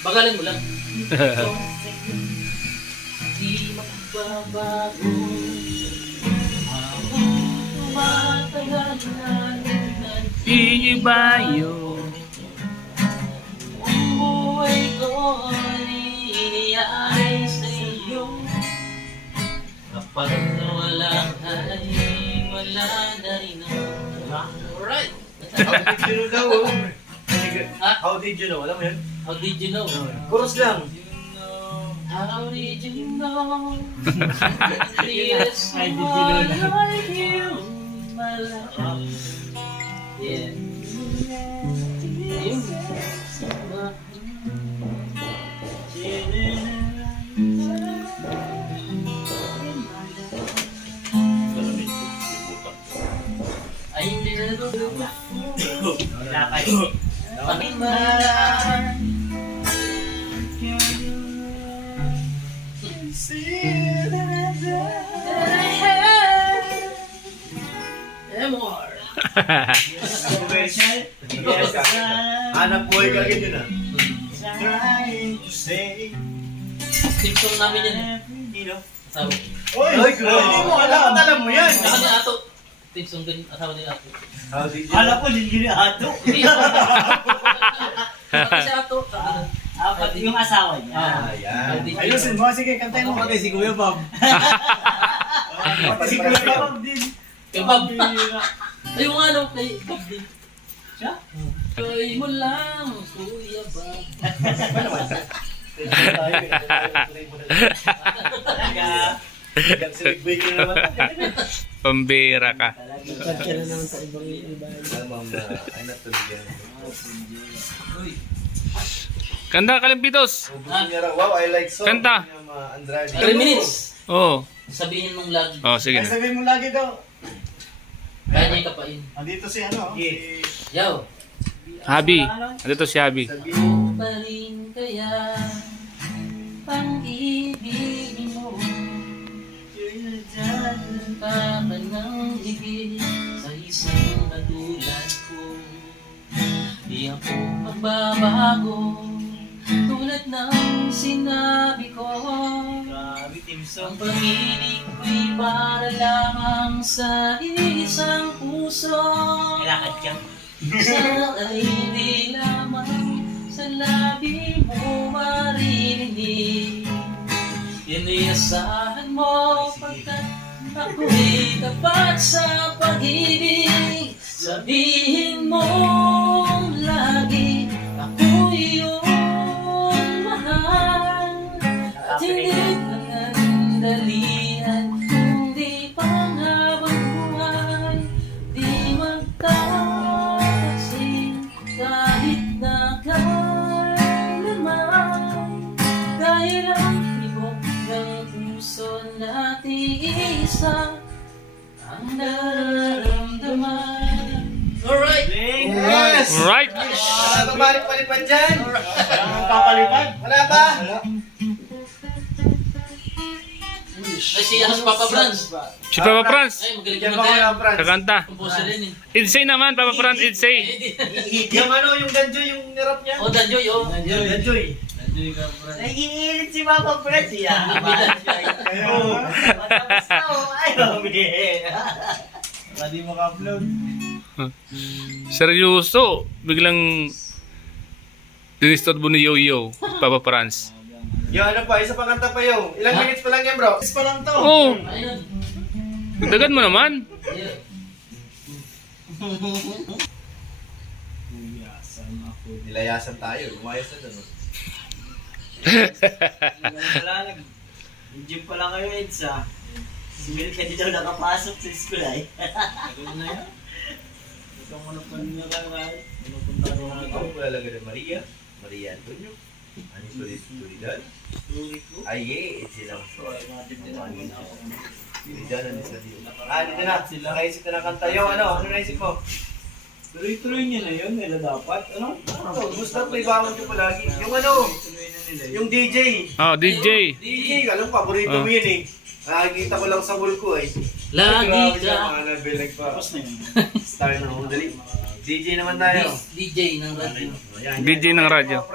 Bagalan mo lang. Di magbabago. Iibayo. Ang buhay ko iniyay sa iyo. Kapag wala ka ay wala na rin ako. Alright! How did you know daw? How did you know? Alam mo yun? How did you know? Chorus lang. How did you know? There's someone like you in my life. Yeah. Ayun. Ay, hindi na ito. Wala kayo. Pakimalan. More. Anak buhay ka agad yun ah. Trying to say. Team song namin yan eh. Dino. Asawa. Oy, grabe mo. Alam mo yan. Saka ni Ato. Team song din, asawa ni Ato. How did you Alam know? ko, hindi na ato. Hindi. Saka si Ato. Apat yung asawa niya. Ayan. Ayusin mo, sige, kantayin mo. Pati si Kuya Bob. Pati si Kuya Bob din. Kay Bob. Ay, yung ano, kay Bob din. Siya? Kay mo lang, Kuya Bob. Talaga. Nag-celebrate ka naman. Pambira ka. Kanta na naman sa ibang iba. Alam mo, ay natulog Uy. Kanta Kalimpitos. Wow, I like song. Kanta. Andrade. 3 minutes. Oo. Sabihin mong lagi. Oh, sige Ay, na. sabihin mo lagi daw. Kaya niya ikapain. Andito si ano? Yaw. Habi. Andito si Habi. Ano pa rin kaya pang-ibig mo? Diyan pa ba ng higit sa isang katulad ko? Di ako magbabago tulad ng sinabi ko. Grabe, team Ang song. pag-ibig ko'y para lamang sa isang puso. Kailangan ka. Sana ay di lamang sa labi mo marinig. Iniasahan mo pagkat ako'y tapat sa pag-ibig. Sabihin mo lagi ako'y iyong mahal. At hindi panandalian kundi panghabang buhay. Di magkakasing kahit na kailanman. Dahil ang tibok ng puso natin isa ang nararamdaman. Alright! Yes! Alright. Wala ba balik-palipad dyan? Ang papalipad? Wala ba? Ay, si ano si Papa Franz? Si Papa Franz. Ay, magaling Diyan naman ba kayo kaya. ng Franz? Kakanta. Composer din eh. Idsay naman, Papa Franz. Idsay. Yung ano, yung Danjo, yung nirap niya? Oh, Danjoy, oh. Danjoy. Danjoy ka, Franz. Naiinit si Papa Fred siya. Oo. Matapos na oh. Ay, mami. Wala di maka-upload. Seryoso. Biglang dinistorbo ni Yo-Yo, Papa Franz. Yung ano pa, isa pa kanta pa yung. Ilang minutes pa lang yan bro? Is pa lang to. Oh, Ayun. dagan mo naman. Yeah. Nilayasan tayo, lumayas na doon. Gym pa lang kayo, Edsa. Si Mel ka daw nakapasok sa school ay. Gano'n na yan. Ito mo na pa niya lang ay. Ako pala lang Maria. Maria Antonio. Ano Solidad? Ay, silang. Solidad na sa dito. Dito na. Nakaisip na ng kanta. Yung ano naisip mo? Tuloy-tuloy niya na yun, nila dapat. Ano? Gusto ko ibangon ko palagi. Yung ano, Tuloy na nila yun. yung DJ. Oh, DJ. DJ, alam ko, paborito mo yun eh. Nakikita ko lang sa wall ko eh. Lagi Grabe ka. mga nabel Tapos nagpa na yun. star na ako. Dali. DJ naman tayo. DJ ng radyo. DJ ng radyo.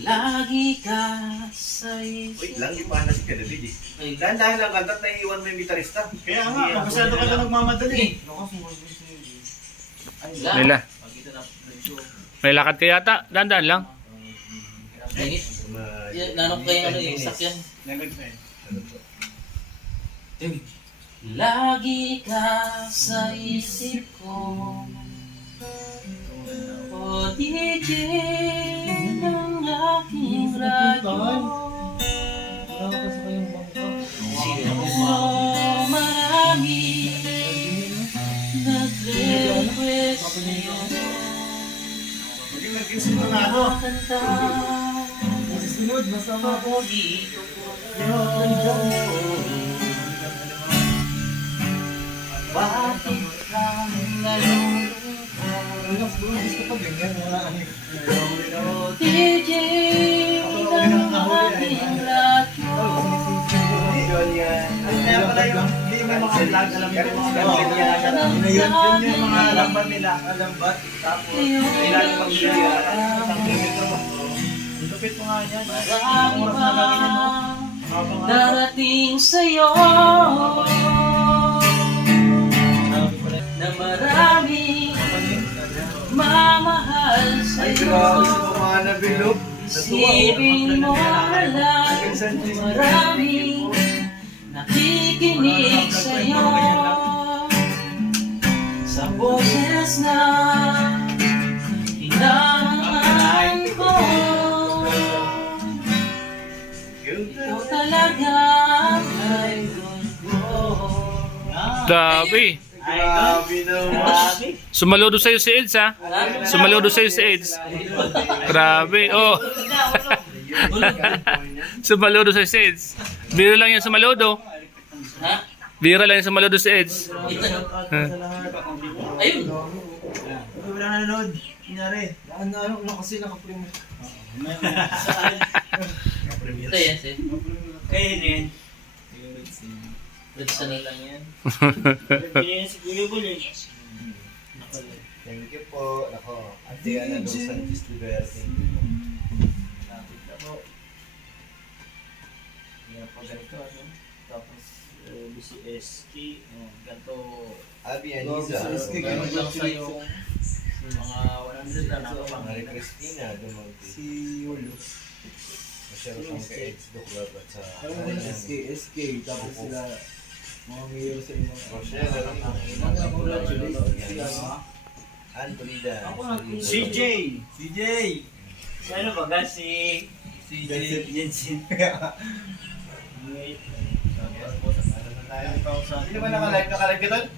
Lagi ka sa isip. Wait lang, di pa na si Kada DJ. Dahan-dahan lang kantat na iwan mo yung gitarista. Kaya nga, masyado ka na nagmamadali. Nila. May lakad ka yata. Dandan lang. Dingit. Nanok kayo ano yung sakyan. Lagi ka sa isip ko. O DJ ng aking radyo. O marami nagre-request sa'yo. Nag-isip na ako. Kanta Sunod, basta paborito ko. Bakit kang nalulungkot? gusto ko ganyan mga DJ ng aking radyo. Kaya pala yung hindi may mga vlog, alam mo yung mga vlog niya. Yun yung mga lambat nila, lambat. Tapos, kailangan pag-video. Isang kilometro mo. Lupit mo nga yan. Marami bang darating sa'yo na maraming mamahal Ay, sa'yo. grabe sa mga nabilog. Isipin mo lang maraming nakikinig sa'yo sa boses na hinangaan ko. Ikaw talaga ang idol ko. Dabi. Grabe naman. Sumaludo sa'yo si Eds, ha? Sumaludo sa'yo si Eds. Grabe. Oh. Sumaludo sa'yo si Eds. Biro lang yan sumaludo. Ha? Biro lang yan sumaludo si Eds. Ayun. Wala na nanood. Kunyari. Ano kasi nakaprimo. Ito yan, sir. Kaya rin. Redsa na lang yan. Pinili si Kuya Bulig. Thank you po. Ako, Ate Ana Dos Santos Rivera. Thank you po. Lapit na po. Yan po ganito. Ano? Tapos, BCSK. Ganito. Abi Aniza. Ganito lang sa yung mga 100 na nakapang. Marie Cristina. Dumagti. Si Yulo. Masyaro kang ka-ex Duklab at sa... Parang din SK, tapos sila mga mayor sa ibang Rochelle. Antonida. CJ! CJ! Si ano ba ga? Si Jensen. Wait. Hindi ba naka-live? Naka-live ka doon?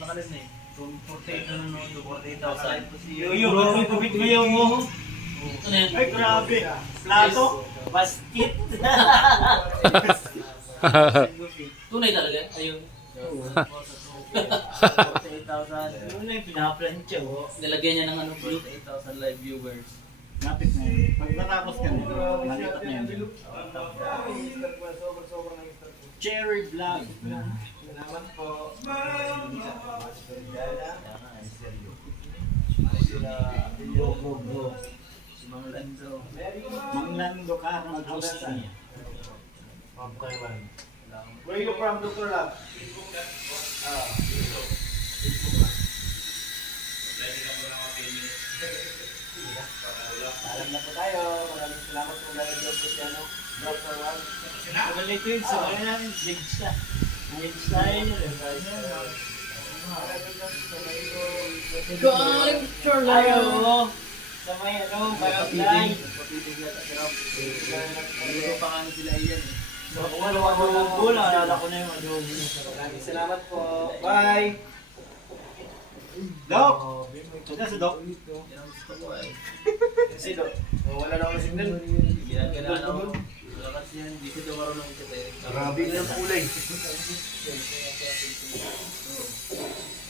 Nakalive na eh. Kung 48 na nanonood, 48,000. Yo, kubit ko yung mo. Ano yan? Ay, grabe. Plato. Basket. Tunay talaga? Ayun. 48,000. Yun na yung pinaplansya ko. Nilagyan niya ng ano, blue. 48,000 live viewers. Napit na yun. Pag natapos ka na, nakita na yun. Cherry Vlog. Salamat po. Go. Si Mang Lando. Mang Lando ka, mag-host ka niya. Where you from, Dr. Lab? Alam na po tayo. Maraming salamat po dahil doon po siya, no? Dr. Lab. Magaling ko yun, sa kanya namin, big siya. Big style yun. Ayaw mo. Sa may ano, barangay. Ano pa kami sila iyan eh. So, kung ano adobo, naalala ko na yung adobo. Maraming salamat po. Bye! Dok! Ito sa Dok. Yan ang gusto ko ay. Si Doc. Wala na akong signal. Ginagana ako. Wala kasi yan. Hindi ko daw marunong ito eh. Grabe na yung kulay.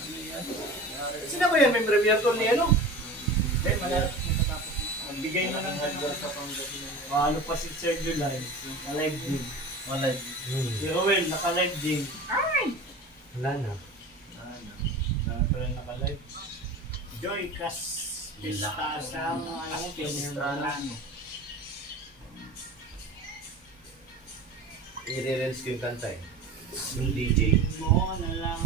Ano yan? Sino ba yan? May premiere tour ni ano? Eh, magbigay na ng ano. Paano pa si Sergio Live? Naka-live din. Malay. Si Rowell, naka-live din. Wala na. Dami pa rin naka-live. Joy Cas Pistasa. Ako pinag-aralan. I-re-release ko yung kanta eh. Yung DJ. Mo na lang.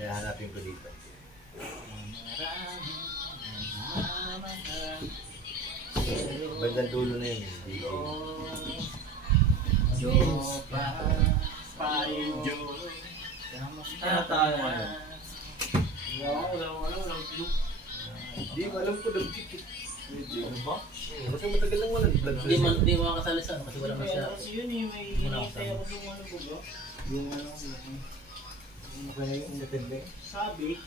Nahanapin ko dito. Bandang dulo na yun. DJ. Kaya tayo ano? Hindi ko alam ko ng ticket. Kasi matagal lang wala. Hindi makakasali sa ano kasi wala masya. Kasi yun eh, may hinihintay ako yung ano ko bro. Yung ano, yung independent. Sabi,